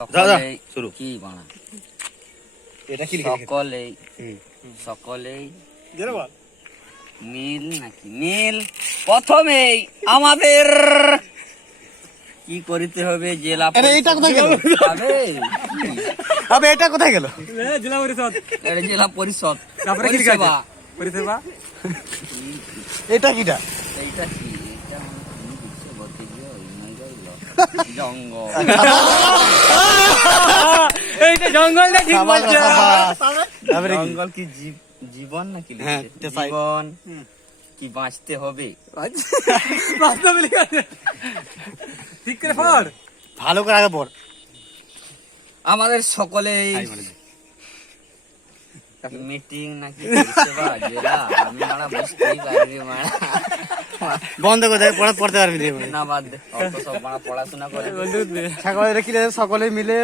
কি বানা এটা কি সকলেই মিল নাকি মিল। প্রথমেই আমাদের কি করিতে হবে? জেলা এটা কোথায় গেল? আবে এটা কোথায় গেল? জেলা পরিষদ। এটা জেলা পরিষদ। তারপরে কি পরিষেবা। পরিষেবা এটা কিটা? এইটা কি? এটা মনে দিচ্ছে বলতে গিয়ে ওই নাই গেল জঙ্গল। এইটা জঙ্গলটা ঠিক বলছে। তারপরে কি? জঙ্গল কি জীবন নাকি? হ্যাঁ, জীবন কি বাঁচতে হবে? বাস্তবে লিখা আছে। ঠিক করে পড়। ভালো করে আগে পড়। আমাদের সকলেই মিটিং নাকি পরিষেবা জেলা আমি মারা বুঝতেই পারি মারা। বন্ধ করে দেয়, পড়তে পারবি না। না বাদ দে, অত সব মারা পড়াশোনা করে। সকলে মিলে